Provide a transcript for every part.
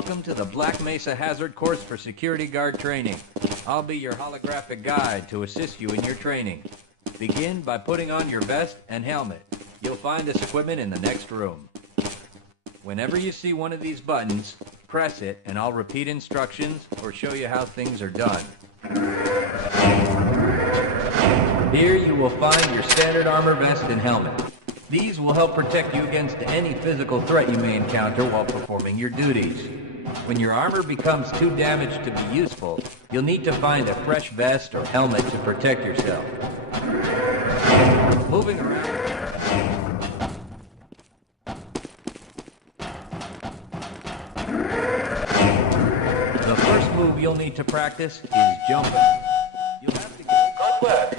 Welcome to the Black Mesa Hazard Course for Security Guard Training. I'll be your holographic guide to assist you in your training. Begin by putting on your vest and helmet. You'll find this equipment in the next room. Whenever you see one of these buttons, press it and I'll repeat instructions or show you how things are done. Here you will find your standard armor vest and helmet. These will help protect you against any physical threat you may encounter while performing your duties. When your armor becomes too damaged to be useful, you'll need to find a fresh vest or helmet to protect yourself. Moving around. The first move you'll need to practice is jumping. You'll have to get... Good work.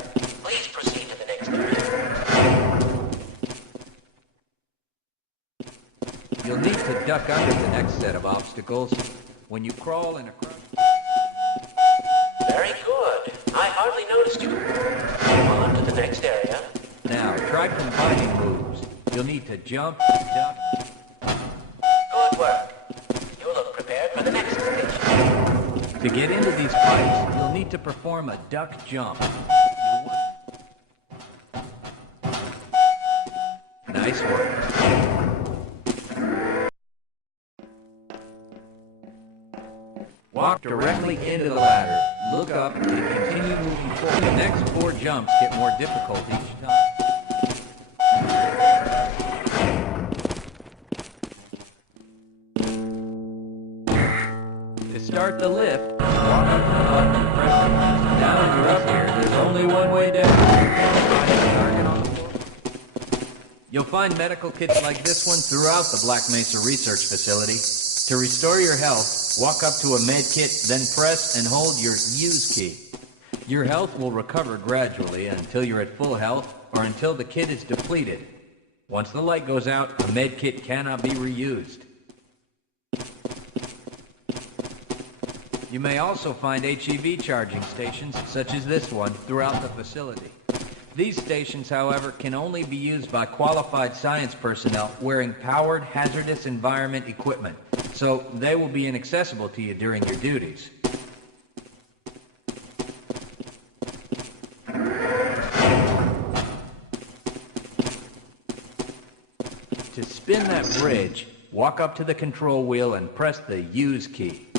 Please proceed to the next area. You'll need to duck under the next set of obstacles. When you crawl in a crouch... Very good. I hardly noticed you. Move on to the next area. Now, try combining moves. You'll need to jump, duck... Good work. You look prepared for the next station. To get into these pipes, you'll need to perform a duck jump. Nice work. Walk directly into the ladder, look up, and continue moving forward. The next 4 jumps get more difficult each time. To start the lift, walk up to the button and press it. Now you're up here, there's only one way down. Find a target on the floor. You'll find medical kits like this one throughout the Black Mesa Research Facility. To restore your health, walk up to a med kit, then press and hold your use key. Your health will recover gradually until you're at full health or until the kit is depleted. Once the light goes out, a med kit cannot be reused. You may also find HEV charging stations, such as this one, throughout the facility. These stations, however, can only be used by qualified science personnel wearing powered, hazardous environment equipment, so they will be inaccessible to you during your duties. To spin that bridge, walk up to the control wheel and press the use key.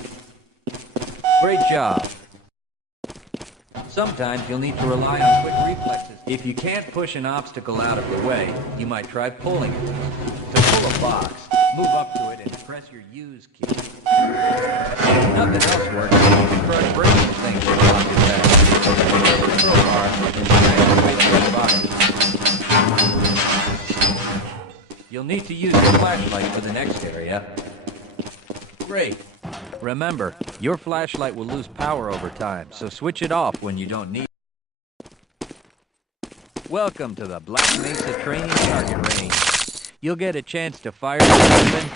Great job! Sometimes you'll need to rely on quick reflexes. If you can't push an obstacle out of the way, you might try pulling it. To pull a box, move up to it and press your use key. If nothing else works, you can try breaking things with lock it back. The crowbar and activate the box. You'll need to use your flashlight for the next area. Great! Remember, your flashlight will lose power over time, so switch it off when you don't need it. Welcome to the Black Mesa Training Target Range. You'll get a chance to fire your weapon,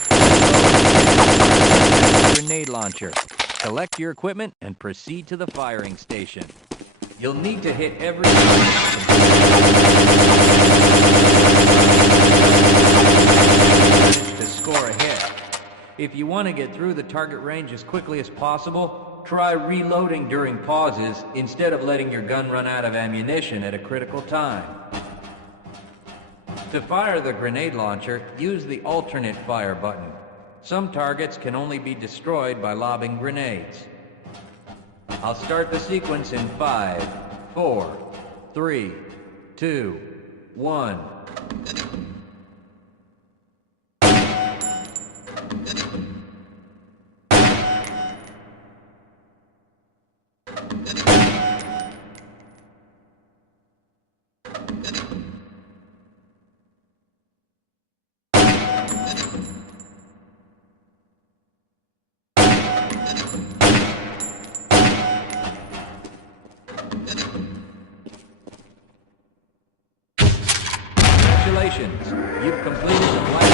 grenade launcher. Collect your equipment and proceed to the firing station. You'll need to hit every to score a hit. If you want to get through the target range as quickly as possible, try reloading during pauses instead of letting your gun run out of ammunition at a critical time. To fire the grenade launcher, use the alternate fire button. Some targets can only be destroyed by lobbing grenades. I'll start the sequence in 5, 4, 3, 2, 1. Congratulations, you've completed the flight.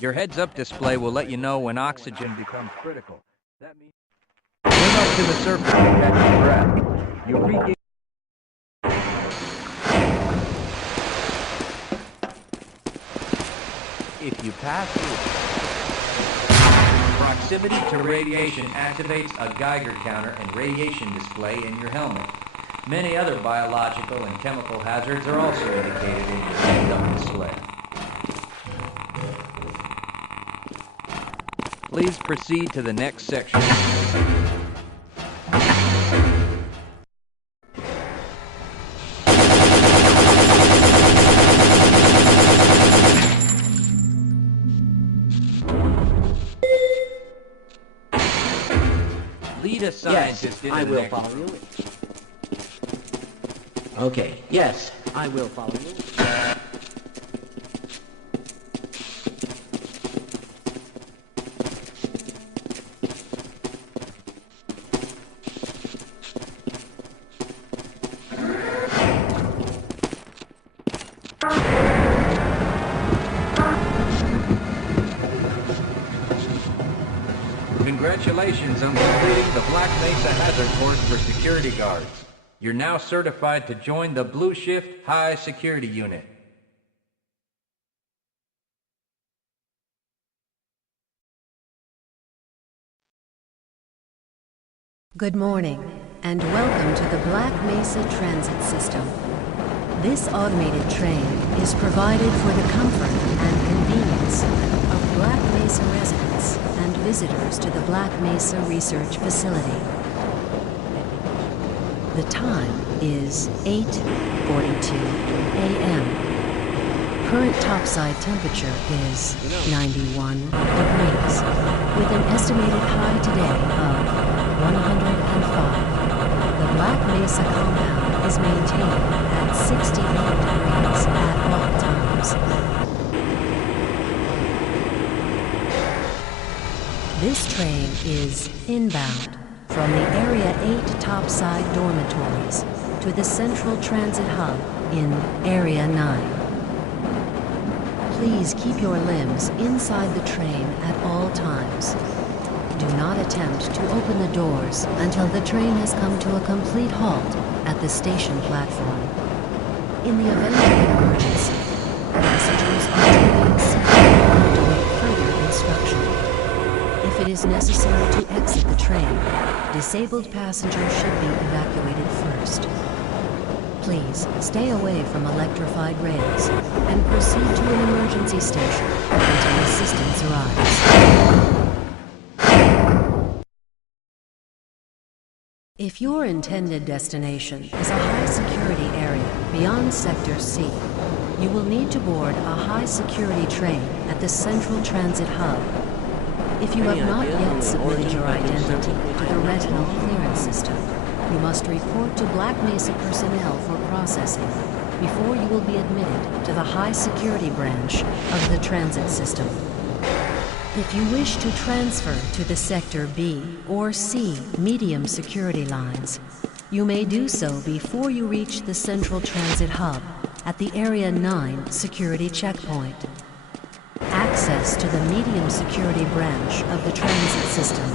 Your heads-up display will let you know when oxygen becomes critical. That means swim up to the surface and catch your breath. You regain. If you pass through, proximity to radiation activates a Geiger counter and radiation display in your helmet. Many other biological and chemical hazards are also indicated in your heads-up display. Please proceed to the next section. Lead a scientist into I the will next follow you. Okay, yes, I will follow you. Congratulations on completing the Black Mesa Hazard Course for security guards. You're now certified to join the Blue Shift High Security Unit. Good morning, and welcome to the Black Mesa Transit System. This automated train is provided for the comfort and convenience of Black Mesa residents and visitors to the Black Mesa Research Facility. The time is 8:42 a.m. Current topside temperature is 91 degrees, with an estimated high today of 105. The Black Mesa compound is maintained at 68 degrees at all times. This train is inbound from the Area 8 topside dormitories to the Central Transit Hub in Area 9. Please keep your limbs inside the train at all times. Do not attempt to open the doors until the train has come to a complete halt at the station platform. In the event of an emergency, passengers are to remain seated and await further instruction. If it is necessary to exit the train, disabled passengers should be evacuated first. Please stay away from electrified rails and proceed to an emergency station until assistance arrives. If your intended destination is a high-security area beyond Sector C, you will need to board a high-security train at the Central Transit Hub. If you have not yet submitted your identity to the retinal clearance system, you must report to Black Mesa personnel for processing before you will be admitted to the high-security branch of the transit system. If you wish to transfer to the Sector B or C medium security lines, you may do so before you reach the Central Transit Hub at the Area 9 security checkpoint. Access to the medium security branch of the transit system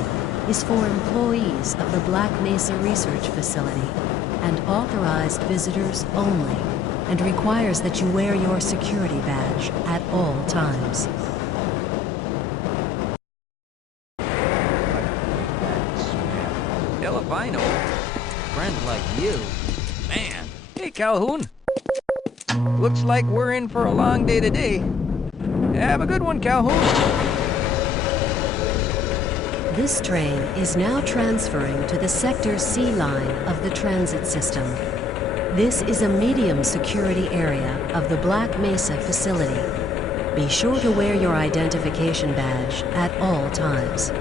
is for employees of the Black Mesa Research Facility and authorized visitors only, and requires that you wear your security badge at all times. Hell if I know. Friends like you. Man. Hey, Calhoun. Looks like we're in for a long day today. Have a good one, Calhoun. This train is now transferring to the Sector C line of the transit system. This is a medium security area of the Black Mesa facility. Be sure to wear your identification badge at all times.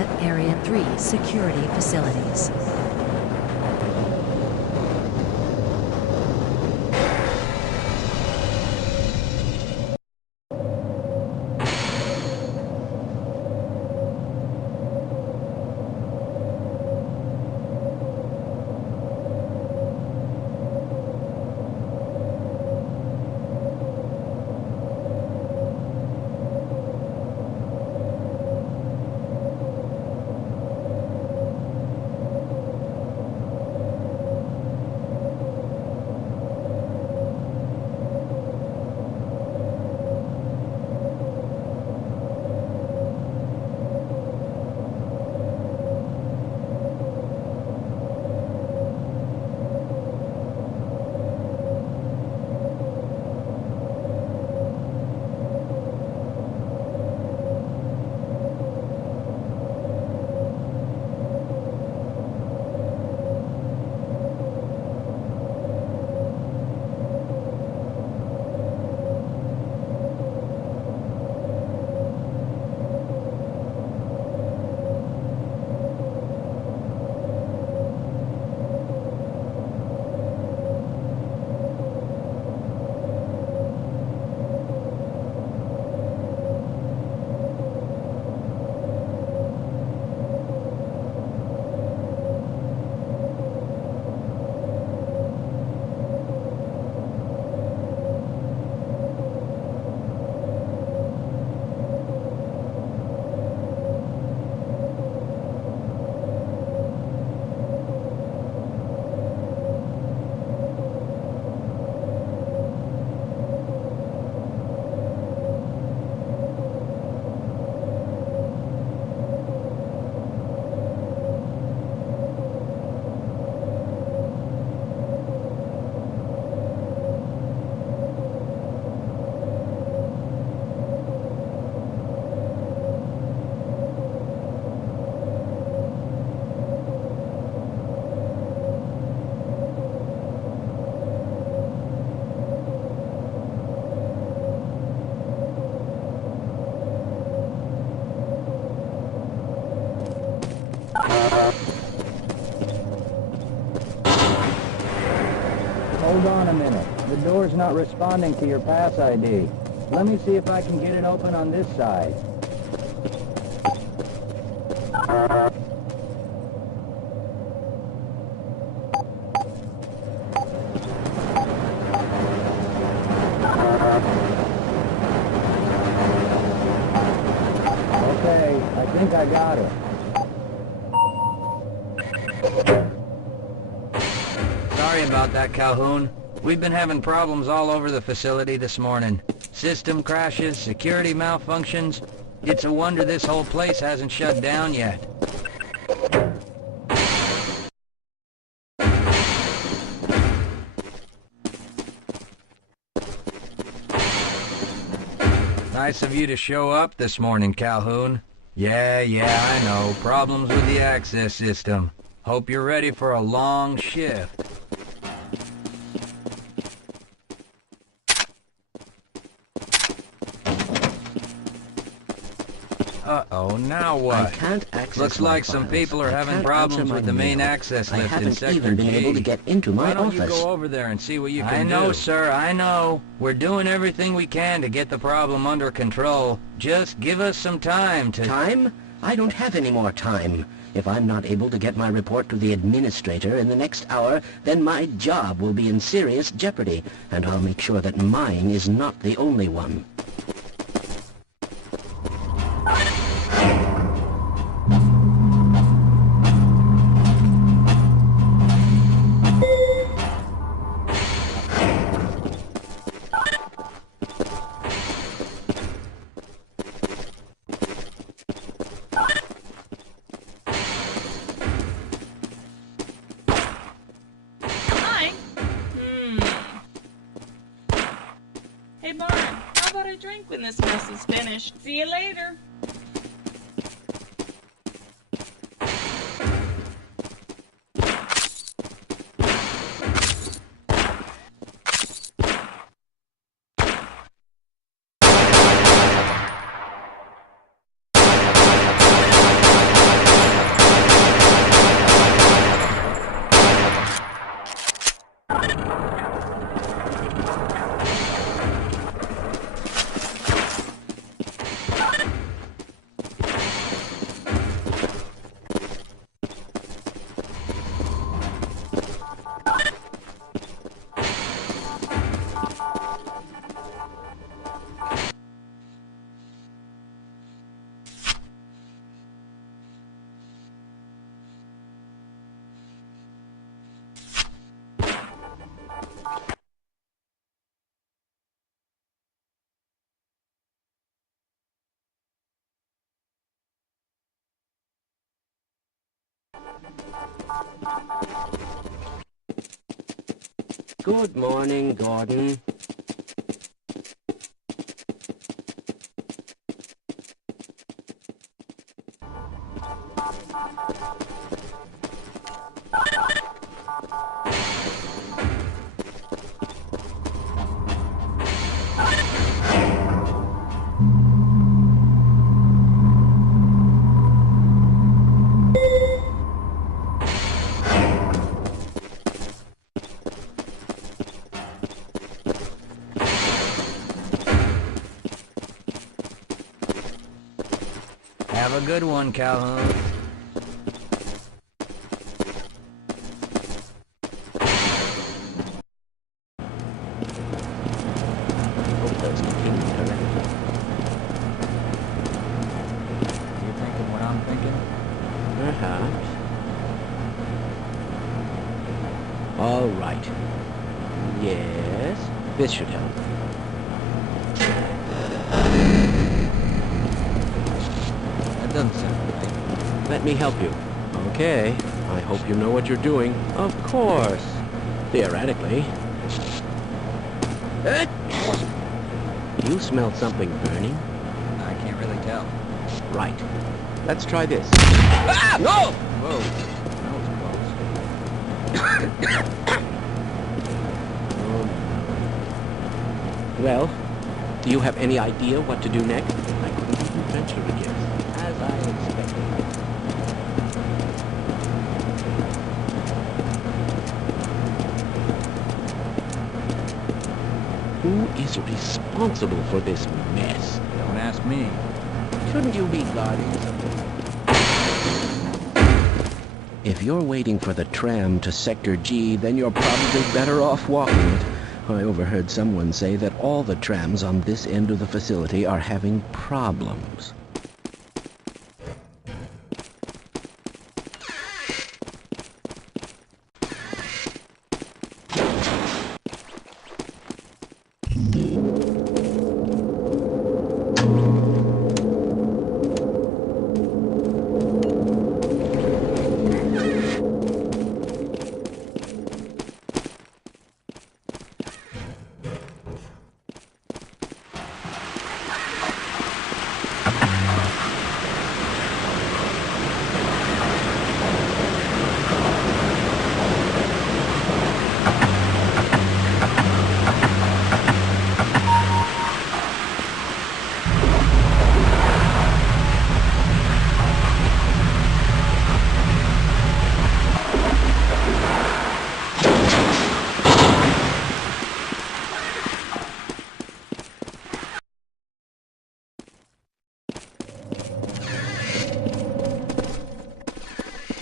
at Area 3 security facilities. Hold on a minute. The door's not responding to your pass ID. Let me see if I can get it open on this side. Okay, I think I got it. Sorry about that, Calhoun. We've been having problems all over the facility this morning. System crashes, security malfunctions. It's a wonder this whole place hasn't shut down yet. Nice of you to show up this morning, Calhoun. Yeah, I know. Problems with the access system. Hope you're ready for a long shift. Uh-oh, now what? I can't access Looks my like some files. people are I having can't problems answer with my the main mail. access I lift in haven't Sector even been G. able to get into my Why don't office. you go over there and see what you can do? I know, sir, I know. We're doing everything we can to get the problem under control. Just give us some time to... Time? I don't have any more time. If I'm not able to get my report to the administrator in the next hour, then my job will be in serious jeopardy, and I'll make sure that mine is not the only one. Hey, Barn, how about a drink when this mess is finished? See you later. Good morning, Gordon. Have a good one, Calhoun. Hope those continue correctly. You thinking what I'm thinking? Perhaps. All right. Yes, this should help. That doesn't sound right. Let me help you. Okay. I hope you know what you're doing. Of course. Theoretically. You smelled something burning? I can't really tell. Right. Let's try this. Ah! No! Whoa. That was close. Well, do you have any idea what to do next? I couldn't even venture a guess, as I expected. Who is responsible for this mess? Don't ask me. Shouldn't you be guarding something? If you're waiting for the tram to Sector G, then you're probably better off walking it. I overheard someone say that all the trams on this end of the facility are having problems.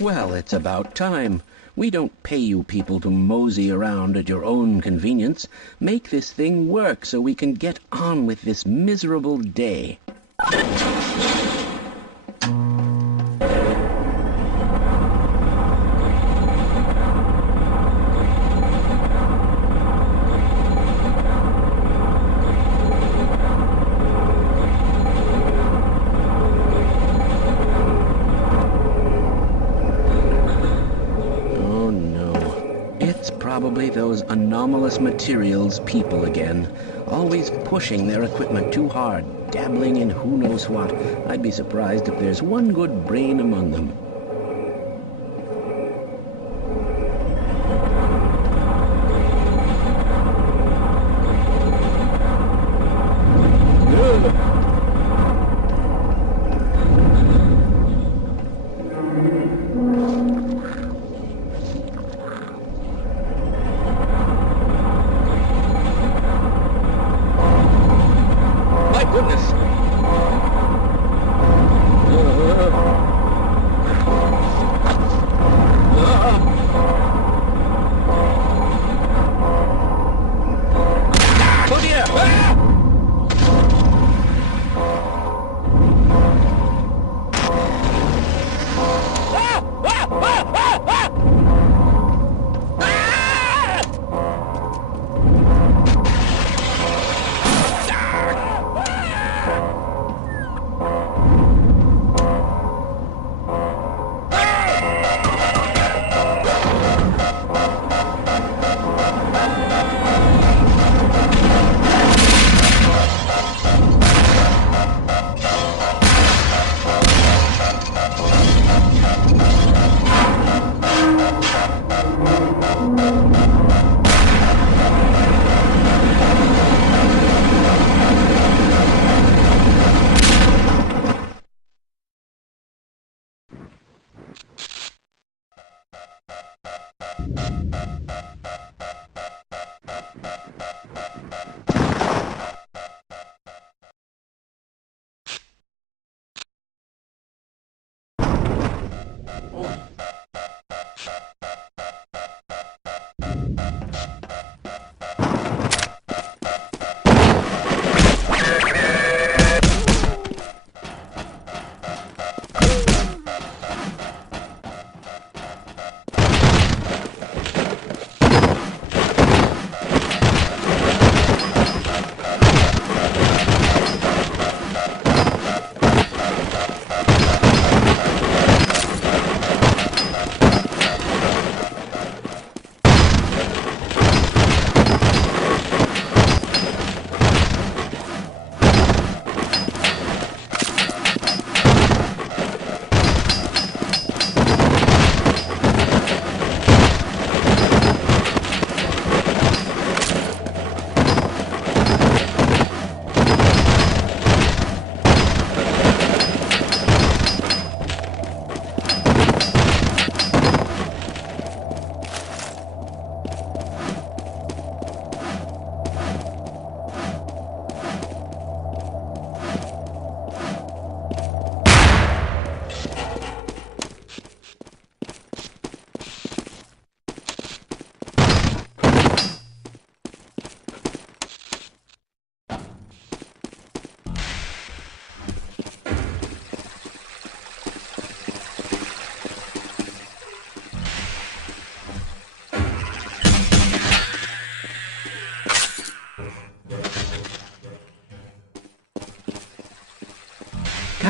Well, it's about time. We don't pay you people to mosey around at your own convenience. Make this thing work so we can get on with this miserable day. Probably those anomalous materials people again, always pushing their equipment too hard, dabbling in who knows what. I'd be surprised if there's one good brain among them.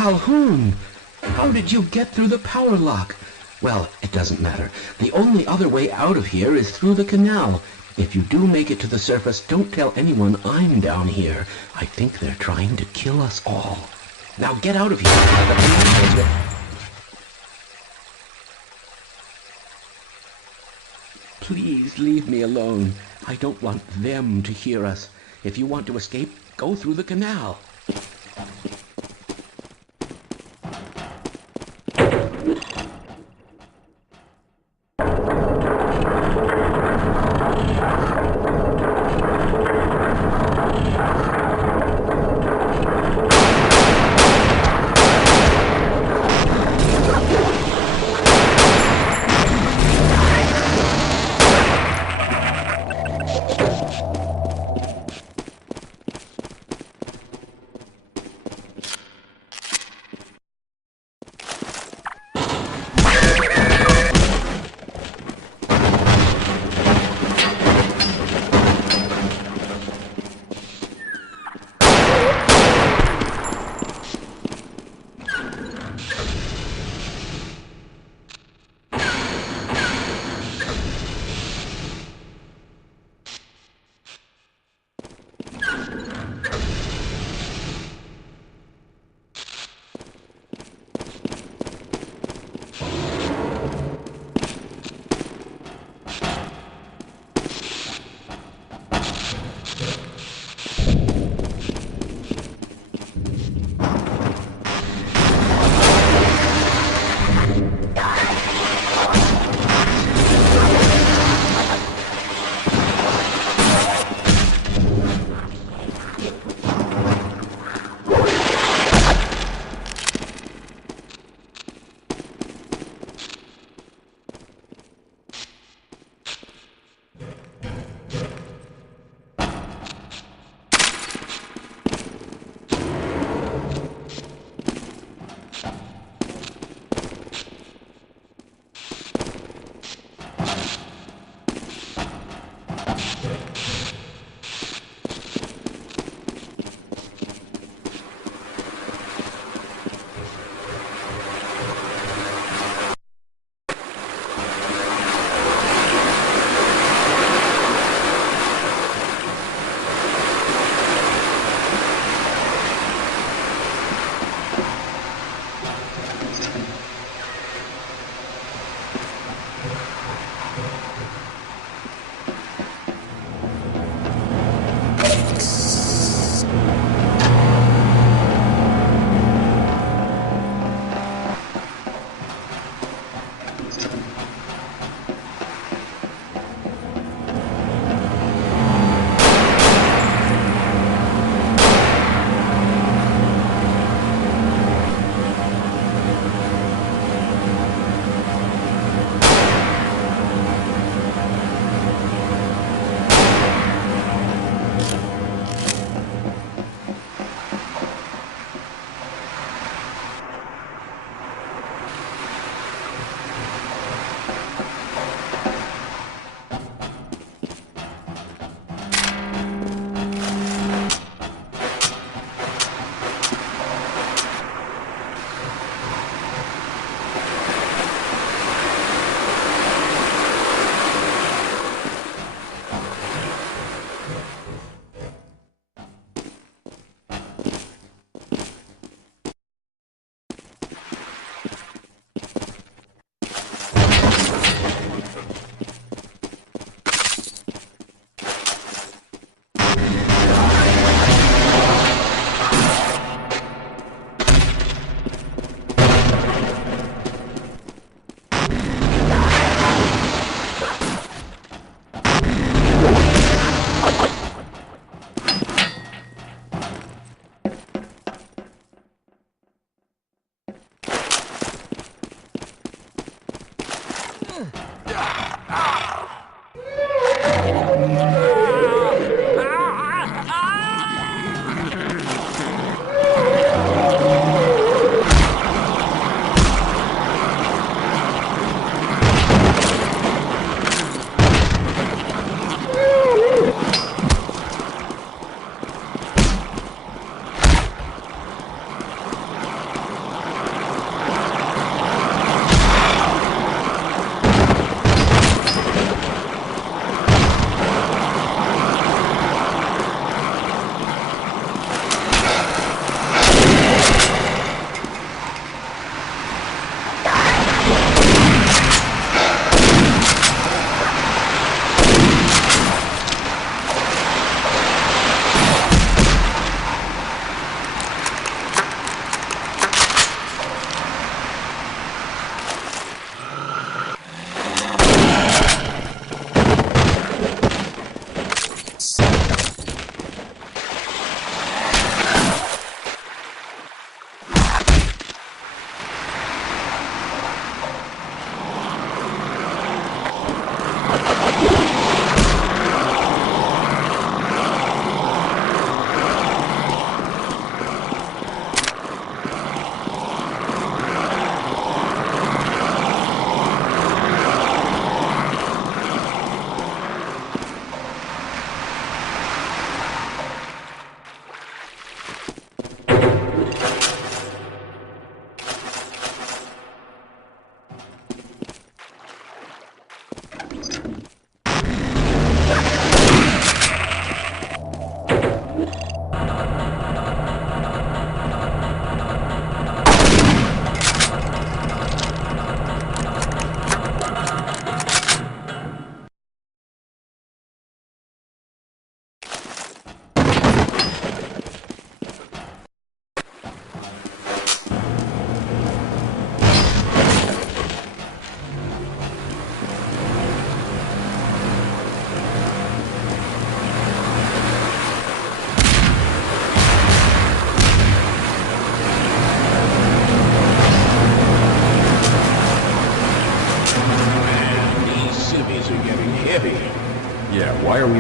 Calhoun! How did you get through the power lock? Well, it doesn't matter. The only other way out of here is through the canal. If you do make it to the surface, don't tell anyone I'm down here. I think they're trying to kill us all. Now get out of here. Please leave me alone. I don't want them to hear us. If you want to escape, go through the canal.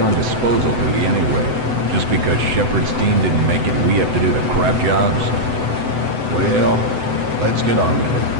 our disposal duty anyway. Just because Shepard's team didn't make it, we have to do the crap jobs? Well, let's get on with it.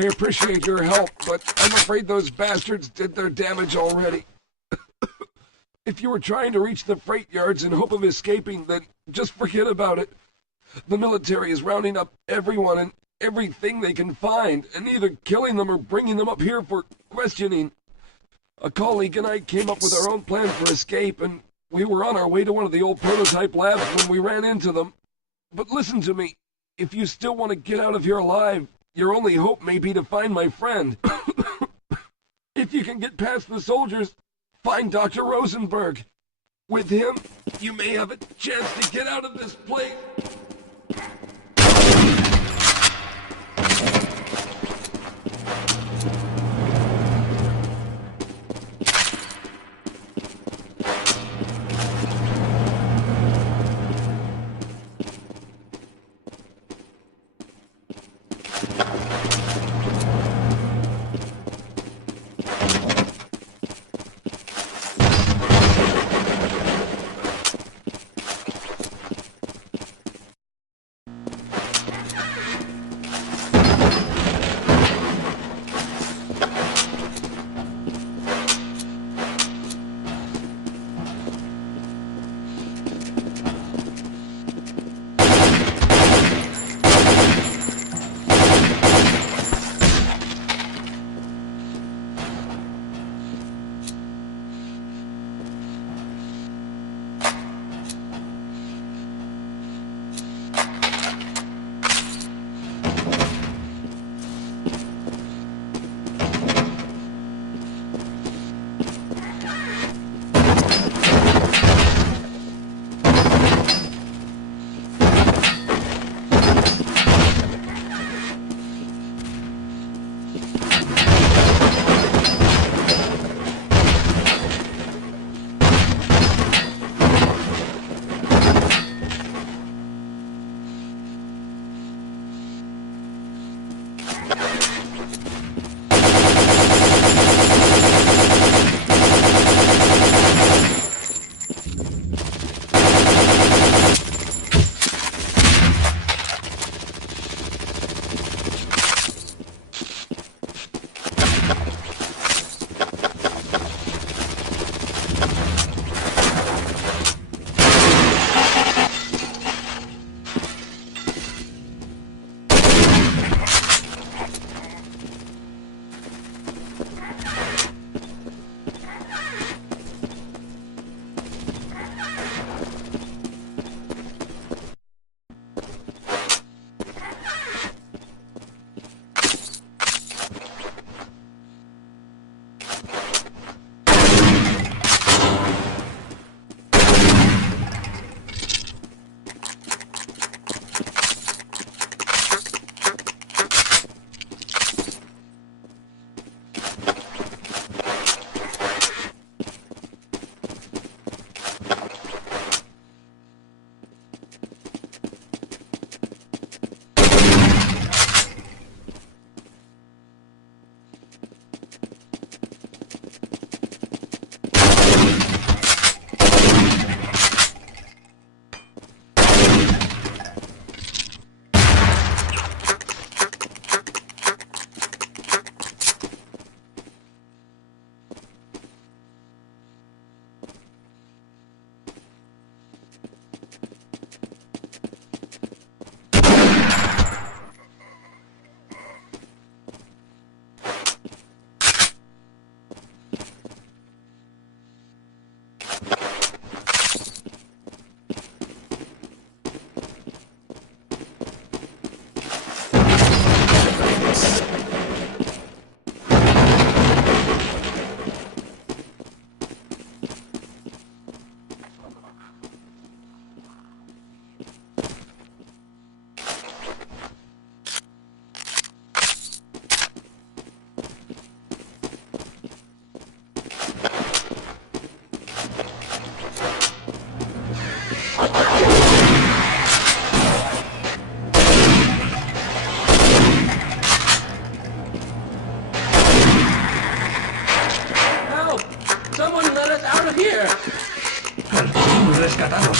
I appreciate your help, but I'm afraid those bastards did their damage already. If you were trying to reach the freight yards in hope of escaping, then just forget about it. The military is rounding up everyone and everything they can find, and either killing them or bringing them up here for questioning. A colleague and I came up with our own plan for escape, and we were on our way to one of the old prototype labs when we ran into them. But listen to me. If you still want to get out of here alive, your only hope may be to find my friend. If you can get past the soldiers, find Dr. Rosenberg. With him, you may have a chance to get out of this place.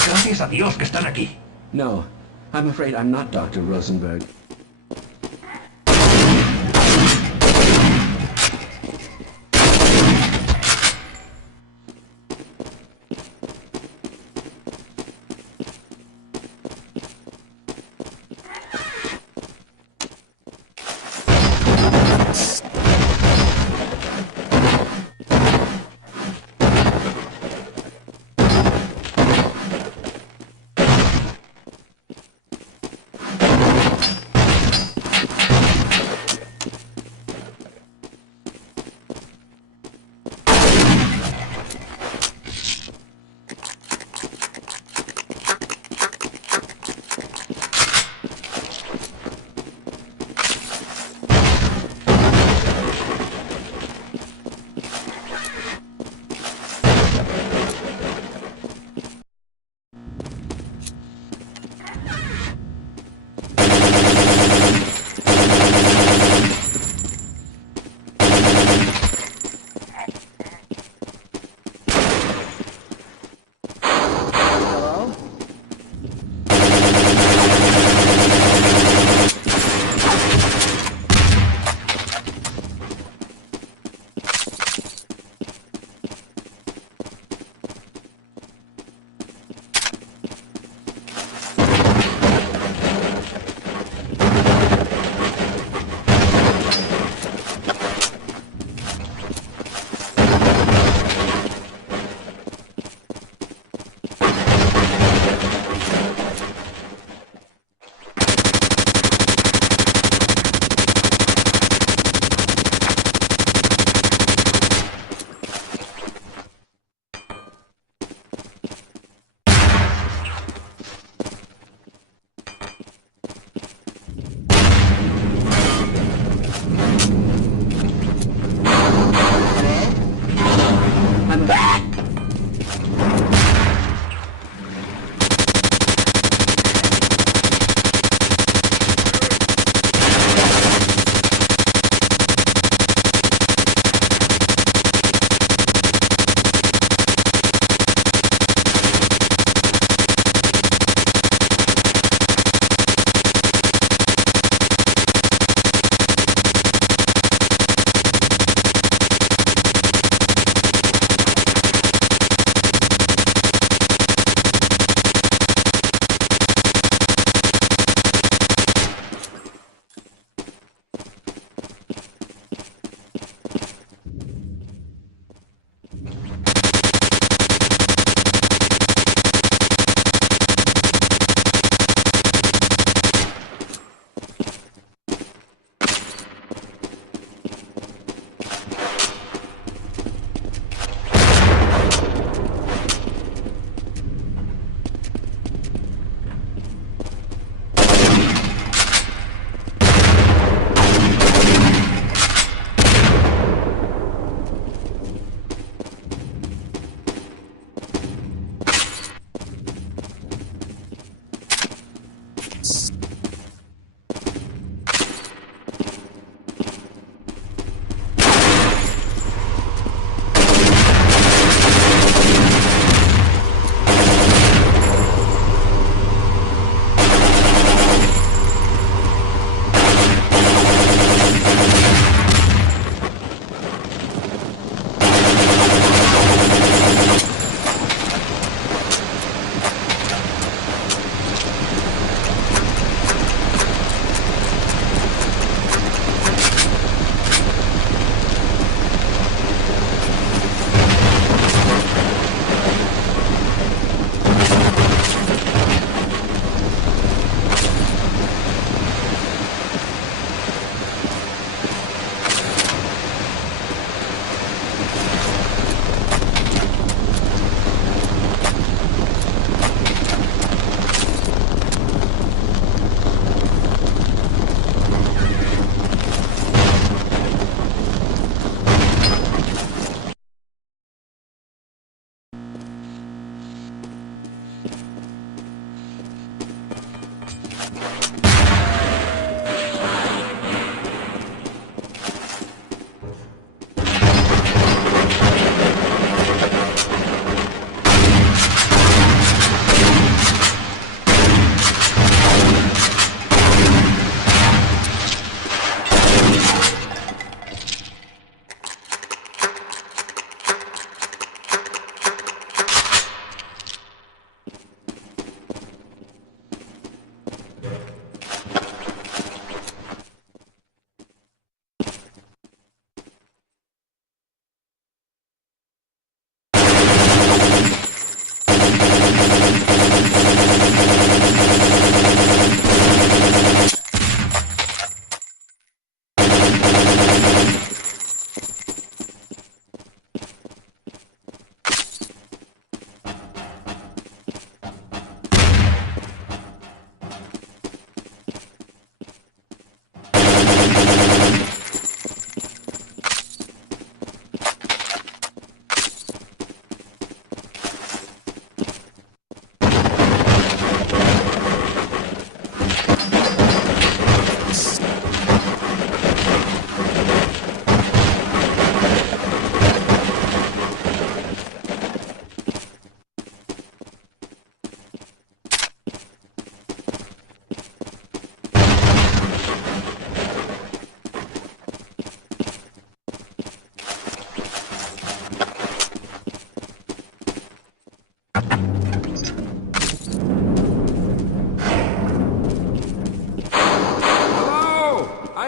Gracias a Dios que están aquí. No, I'm afraid I'm not Dr. Rosenberg.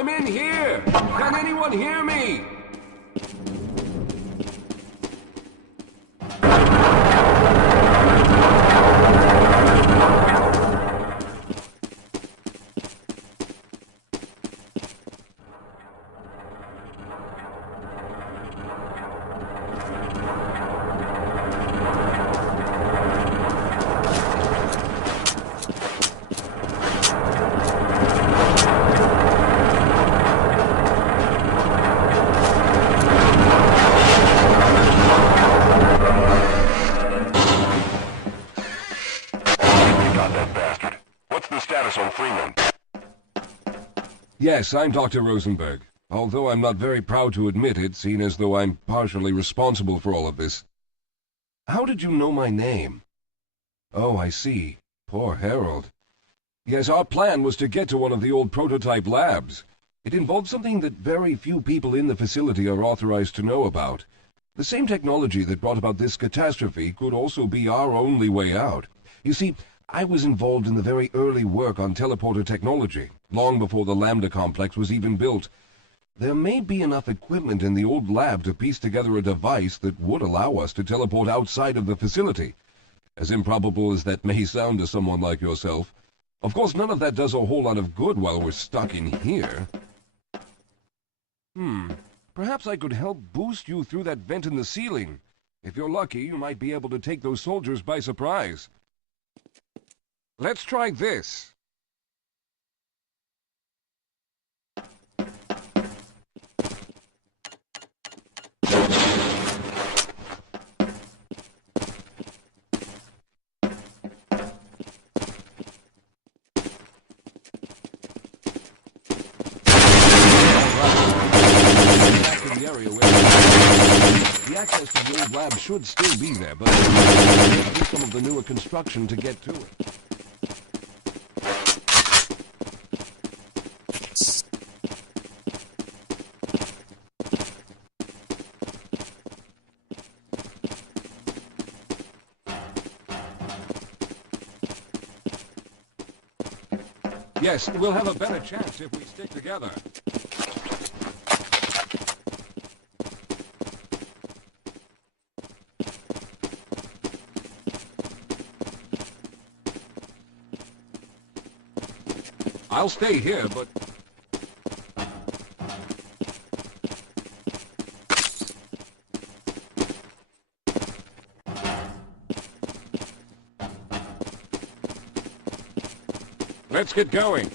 I'm in here! Can anyone hear me? Yes, I'm Dr. Rosenberg, although I'm not very proud to admit it, seeing as though I'm partially responsible for all of this. How did you know my name? Oh, I see. Poor Harold. Yes, our plan was to get to one of the old prototype labs. It involved something that very few people in the facility are authorized to know about. The same technology that brought about this catastrophe could also be our only way out. You see, I was involved in the very early work on teleporter technology, long before the Lambda complex was even built. There may be enough equipment in the old lab to piece together a device that would allow us to teleport outside of the facility. As improbable as that may sound to someone like yourself. Of course, none of that does a whole lot of good while we're stuck in here. Perhaps I could help boost you through that vent in the ceiling. If you're lucky, you might be able to take those soldiers by surprise. Let's try this. The access to the old lab should still be there, but we'll do some of the newer construction to get to it. Yes, we'll have a better chance if we stick together. I'll stay here, but... Let's get going.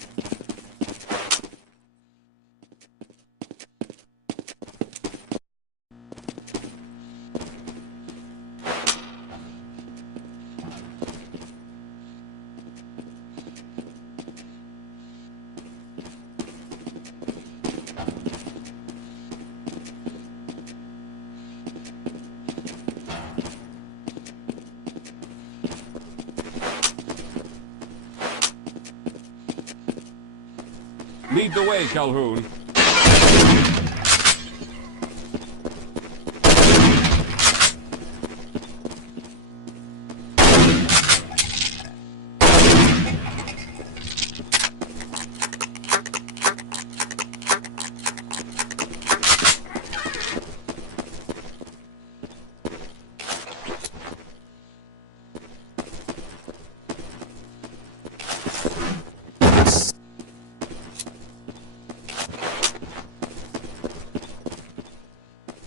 Lead the way, Calhoun.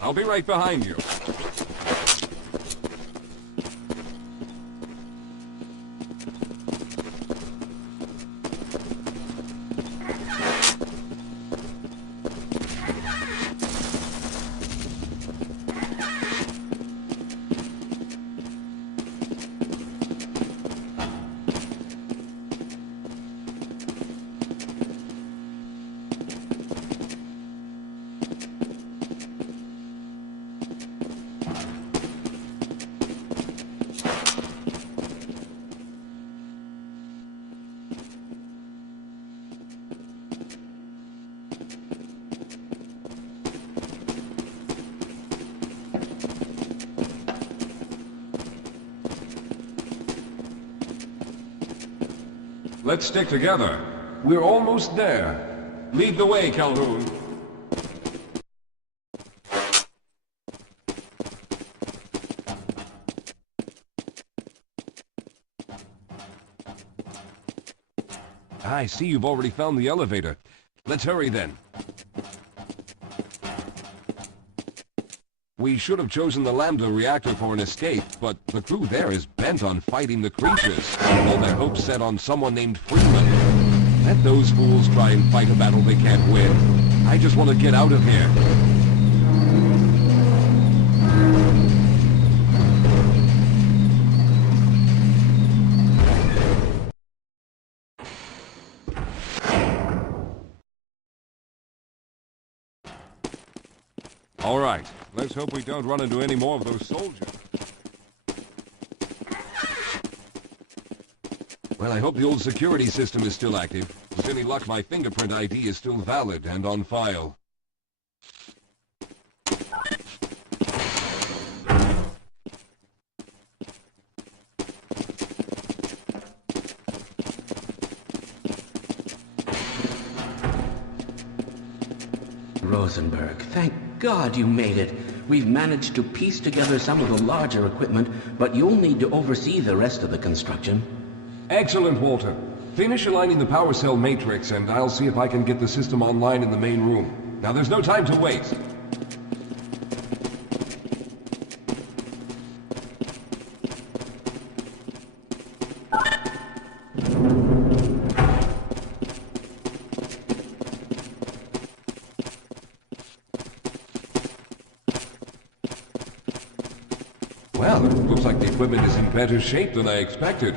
I'll be right behind you. Let's stick together. We're almost there. Lead the way, Calhoun. I see you've already found the elevator. Let's hurry then. We should have chosen the Lambda reactor for an escape, but the crew there is bent on fighting the creatures. All their hopes set on someone named Freeman. Let those fools try and fight a battle they can't win. I just want to get out of here. All right, let's hope we don't run into any more of those soldiers. Well, I hope the old security system is still active. With any luck, my fingerprint ID is still valid and on file. Rosenberg, thank God you made it. We've managed to piece together some of the larger equipment, but you'll need to oversee the rest of the construction. Excellent, Walter. Finish aligning the power cell matrix, and I'll see if I can get the system online in the main room. Now, there's no time to waste. Well, it looks like the equipment is in better shape than I expected.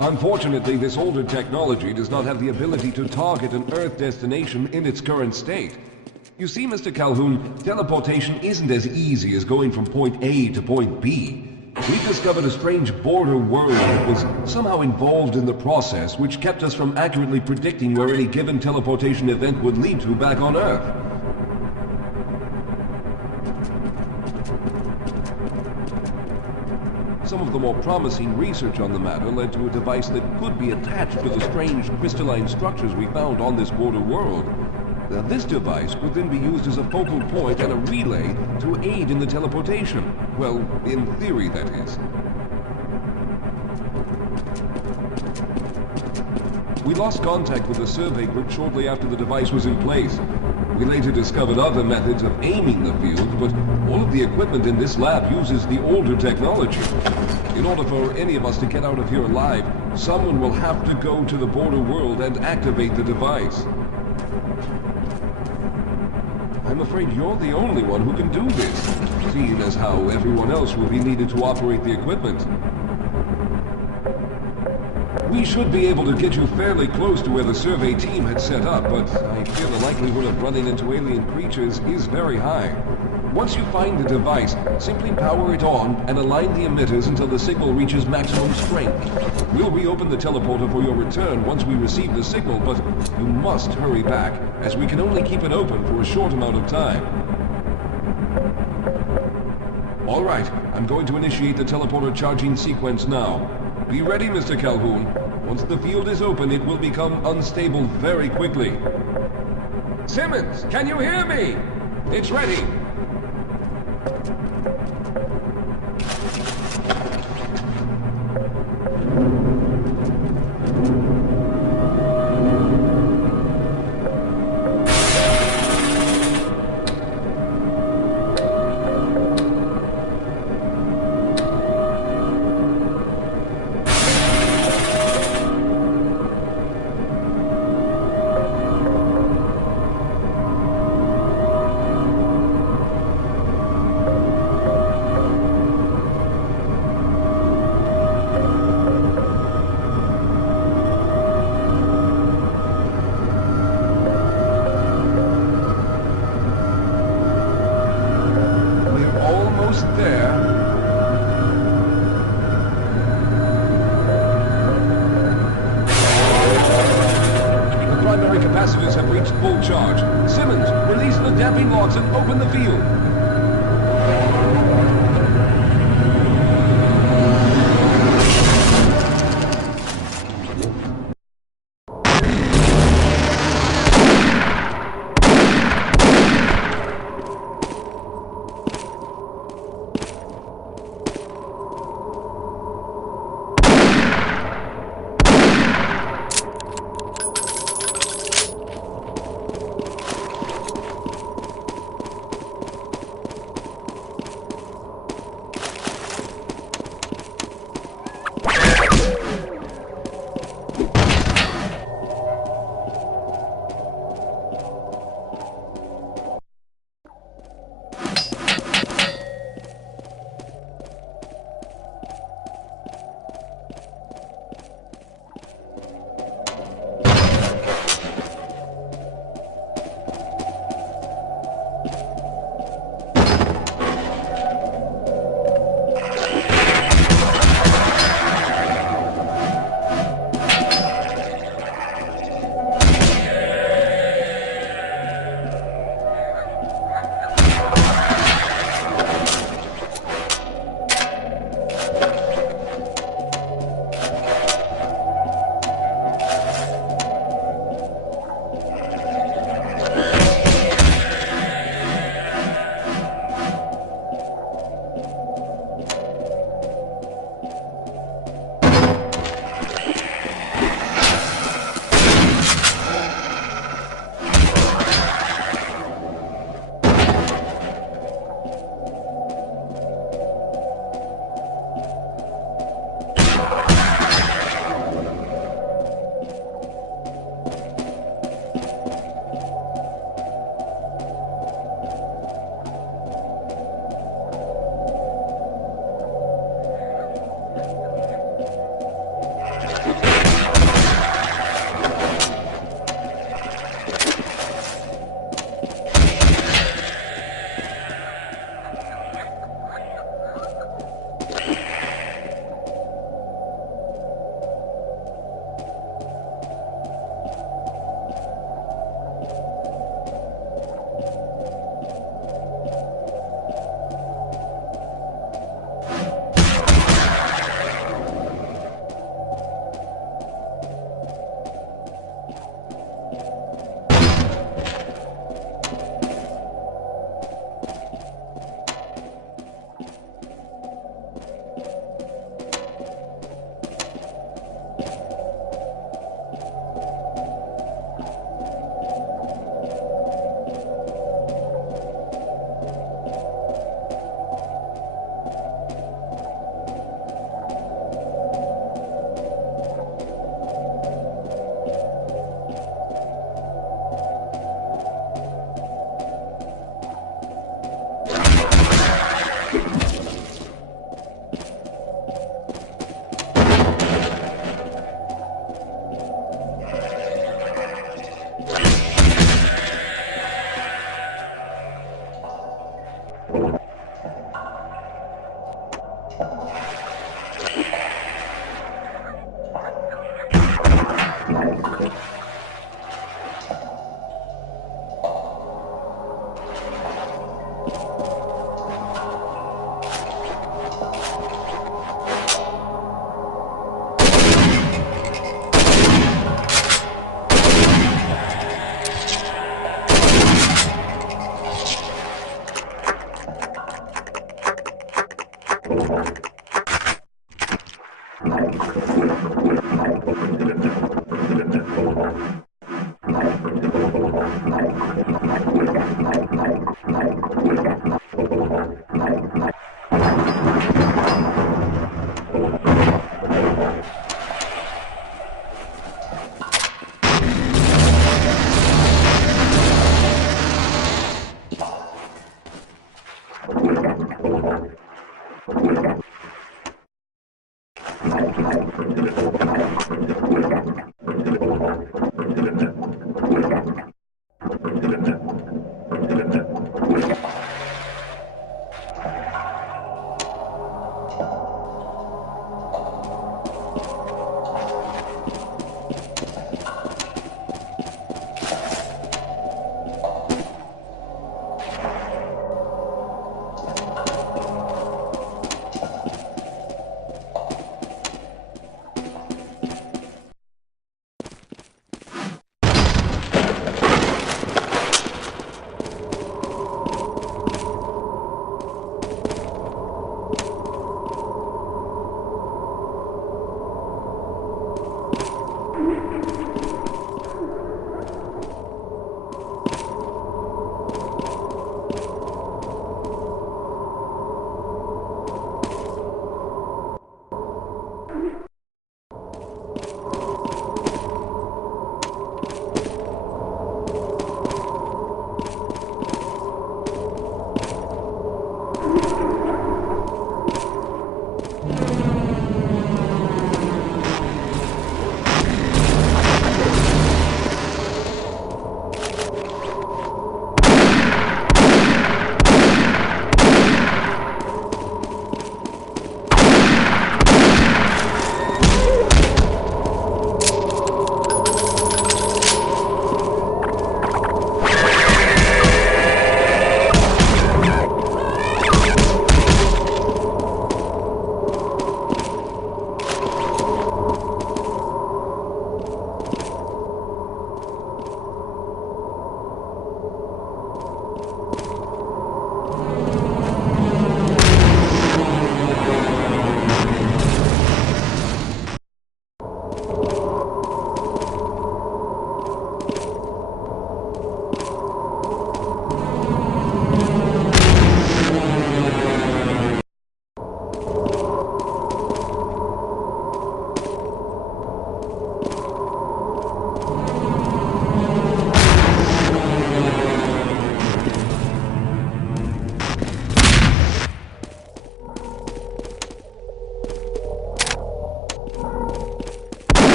Unfortunately, this older technology does not have the ability to target an Earth destination in its current state. You see, Mr. Calhoun, teleportation isn't as easy as going from point A to point B. We've discovered a strange border world that was somehow involved in the process, which kept us from accurately predicting where any given teleportation event would lead to back on Earth. Some of the more promising research on the matter led to a device that could be attached to the strange crystalline structures we found on this border world. This device could then be used as a focal point and a relay to aid in the teleportation. Well, in theory, that is. We lost contact with the survey group shortly after the device was in place. We later discovered other methods of aiming the field, but all of the equipment in this lab uses the older technology. In order for any of us to get out of here alive, someone will have to go to the border world and activate the device. I'm afraid you're the only one who can do this, seeing as how everyone else will be needed to operate the equipment. We should be able to get you fairly close to where the survey team had set up, but I feel the likelihood of running into alien creatures is very high. Once you find the device, simply power it on and align the emitters until the signal reaches maximum strength. We'll reopen the teleporter for your return once we receive the signal, but you must hurry back, as we can only keep it open for a short amount of time. All right, I'm going to initiate the teleporter charging sequence now. Be ready, Mr. Calhoun. Once the field is open, it will become unstable very quickly. Simmons, can you hear me? It's ready. Capacitors have reached full charge. Simmons, release the damping logs and open the field.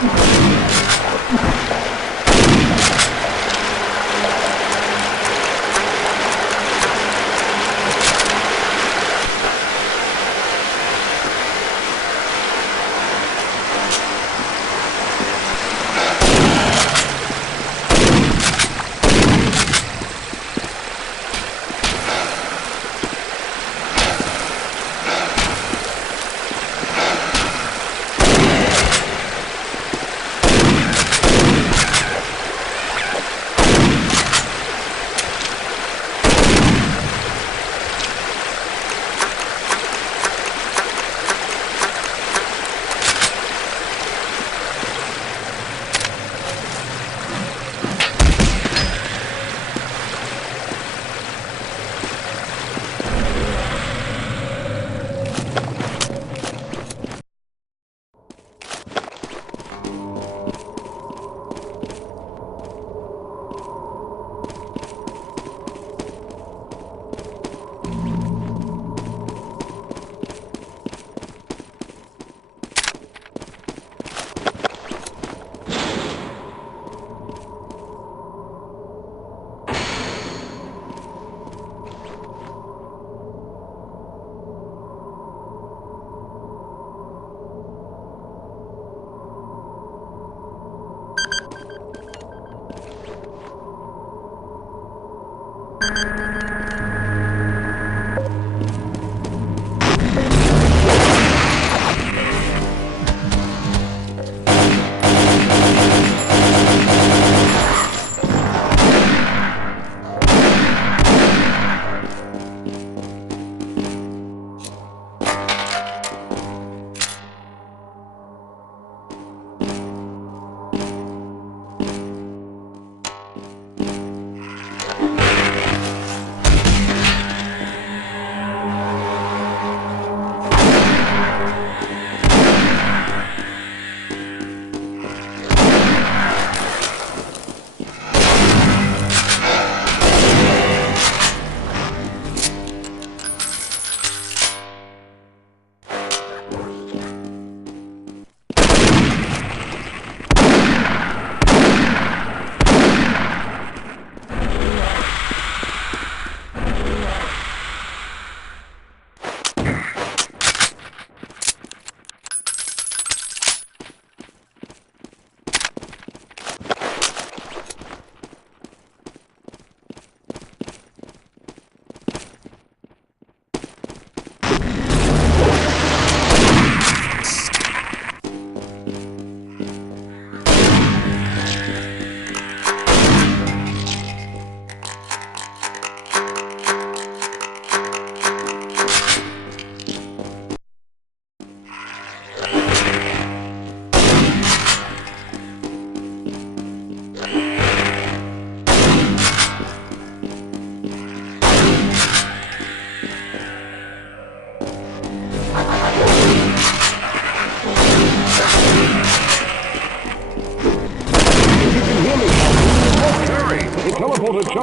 You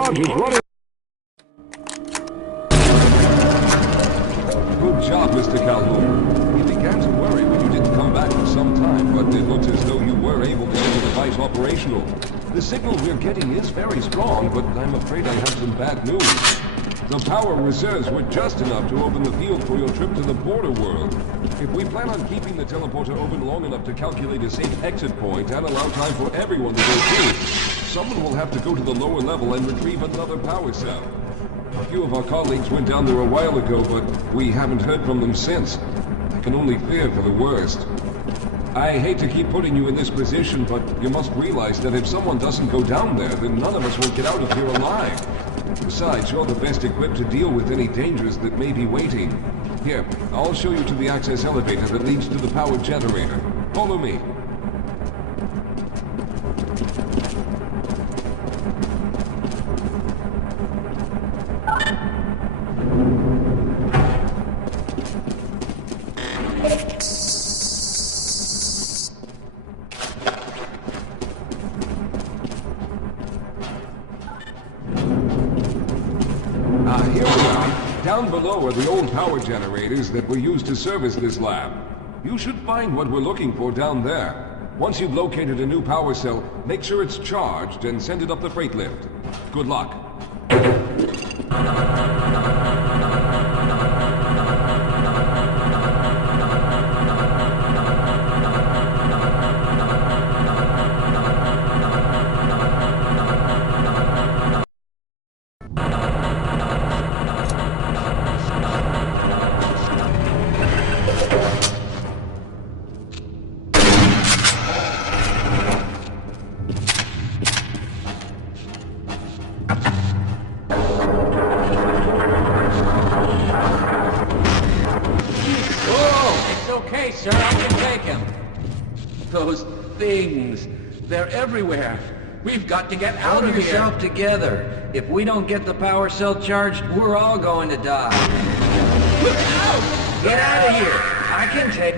God, you brought it. Good job, Mr. Calhoun. We began to worry when you didn't come back for some time, but it looks as though you were able to get the device operational. The signal we're getting is very strong, but I'm afraid I have some bad news. The power reserves were just enough to open the field for your trip to the border world. If we plan on keeping the teleporter open long enough to calculate a safe exit point and allow time for everyone to go through, someone will have to go to the lower level and retrieve another power cell. A few of our colleagues went down there a while ago, but we haven't heard from them since. I can only fear for the worst. I hate to keep putting you in this position, but you must realize that if someone doesn't go down there, then none of us will get out of here alive. Besides, you're the best equipped to deal with any dangers that may be waiting. Here, I'll show you to the access elevator that leads to the power generator. Follow me. Here we are. Down below are the old power generators that were used to service this lab. You should find what we're looking for down there. Once you've located a new power cell, make sure it's charged and send it up the freight lift. Good luck. Okay, sir, I can take him. Those things, they're everywhere. We've got to get out Hold of here. yourself together. If we don't get the power cell charged, we're all going to die. Look out! Get out of here. I can take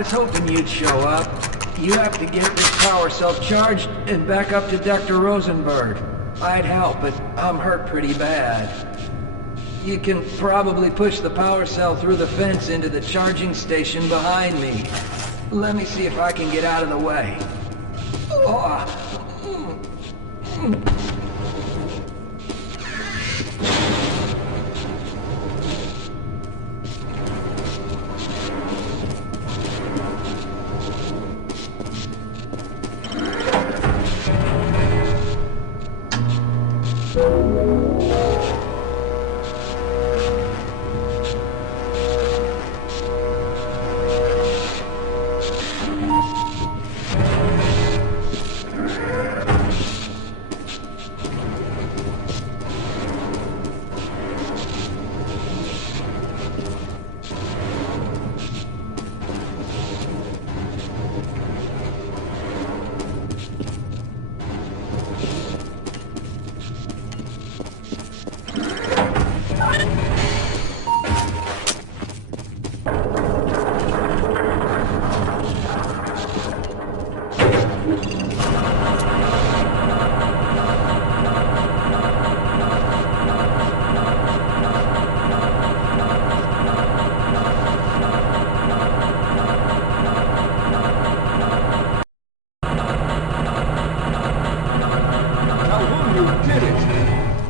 was hoping you'd show up. You have to get this power cell charged and back up to Dr. Rosenberg. I'd help, but I'm hurt pretty bad. You can probably push the power cell through the fence into the charging station behind me. Let me see if I can get out of the way.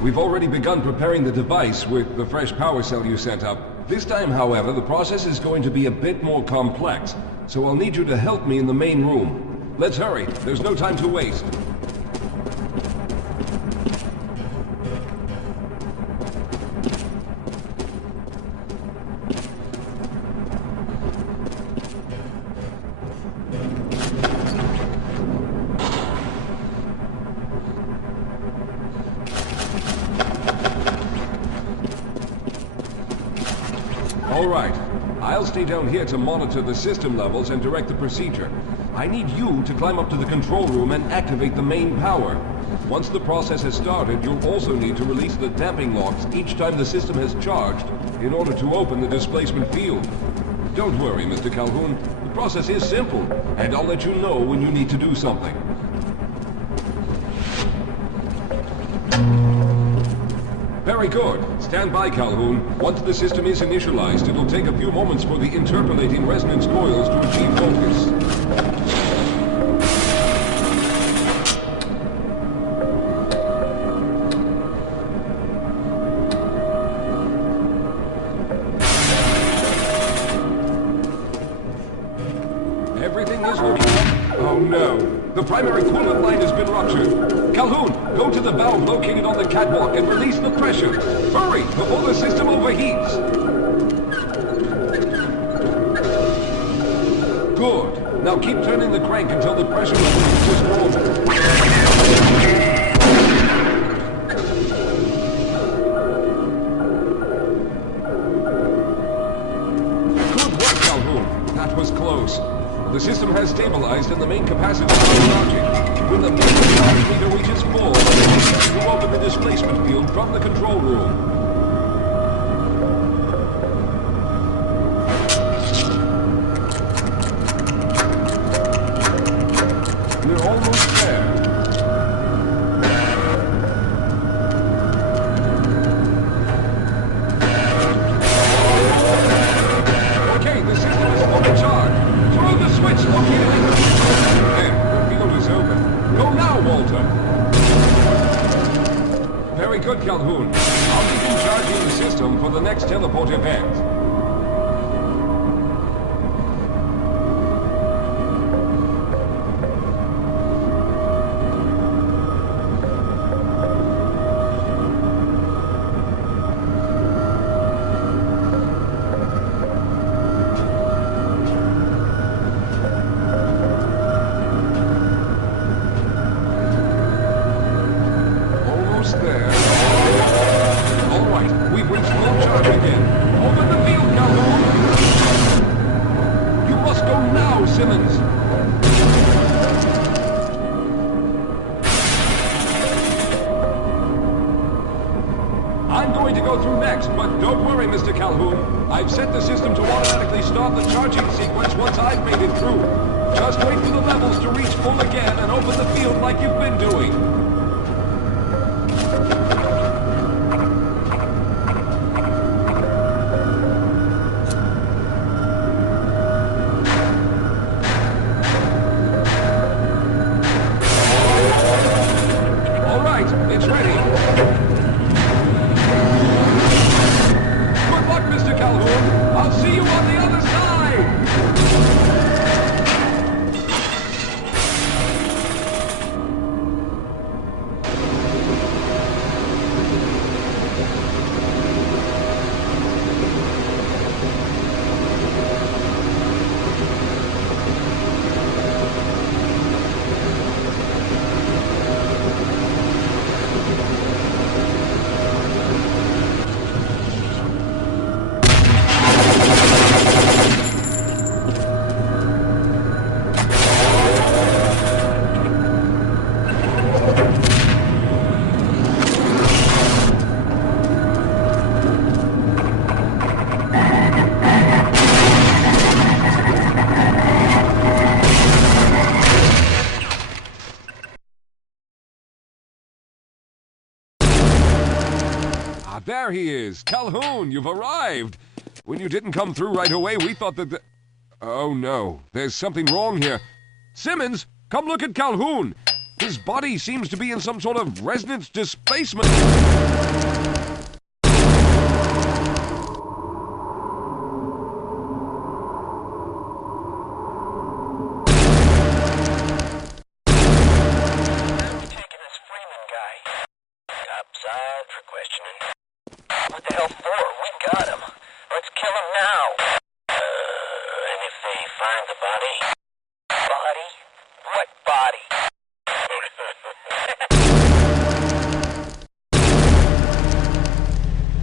We've already begun preparing the device with the fresh power cell you sent up. This time, however, the process is going to be a bit more complex, so I'll need you to help me in the main room. Let's hurry. There's no time to waste. All right. I'll stay down here to monitor the system levels and direct the procedure. I need you to climb up to the control room and activate the main power. Once the process has started, you'll also need to release the damping locks each time the system has charged in order to open the displacement field. Don't worry, Mr. Calhoun. The process is simple, and I'll let you know when you need to do something. Very good. Stand by, Calhoun. Once the system is initialized, it'll take a few moments for the interpolating resonance coils to achieve focus. Everything is working. Oh no. The primary coolant line has been ruptured. Calhoun, go to the valve located on the catwalk and release the pressure. Hurry, before the system overheats. Good. Now keep turning the crank until the pressure level reaches normal. Good work, Calhoun. That was close. The system has stabilized and the main capacitor is charging. When the main charge meter reaches full, it will open the displacement field from the control room. We're almost there. Okay, the system is fully charged. Throw the switch located in the... There, the field is open. Go now, Walter. Very good, Calhoun. I'll begin charging the system for the next teleport event. There. All right, we've reached full charge again. Open the field, Calhoun! You must go now, Simmons! I'm going going to go through next, but don't worry, Mr. Calhoun. I've set the system to automatically start the charging sequence once I've made it through. Just wait for the levels to reach full again and open the field like you've been doing. All right, it's ready. Good luck, Mr. Calhoun. I'll see you on the other side. There he is. Calhoun, you've arrived. When you didn't come through right away, we thought that Oh no, there's something wrong here. Simmons, come look at Calhoun. His body seems to be in some sort of resonance displacement. What the hell for? We got him. Let's kill him now. And if they find the body? What body?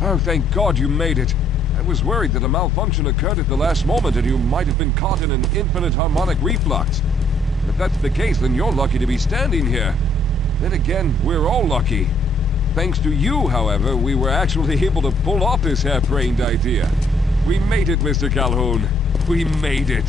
Oh, thank God you made it. I was worried that a malfunction occurred at the last moment and you might have been caught in an infinite harmonic reflux. If that's the case, then you're lucky to be standing here. Then again, we're all lucky. Thanks to you, however, we were actually able to pull off this harebrained idea. We made it, Mr. Calhoun. We made it.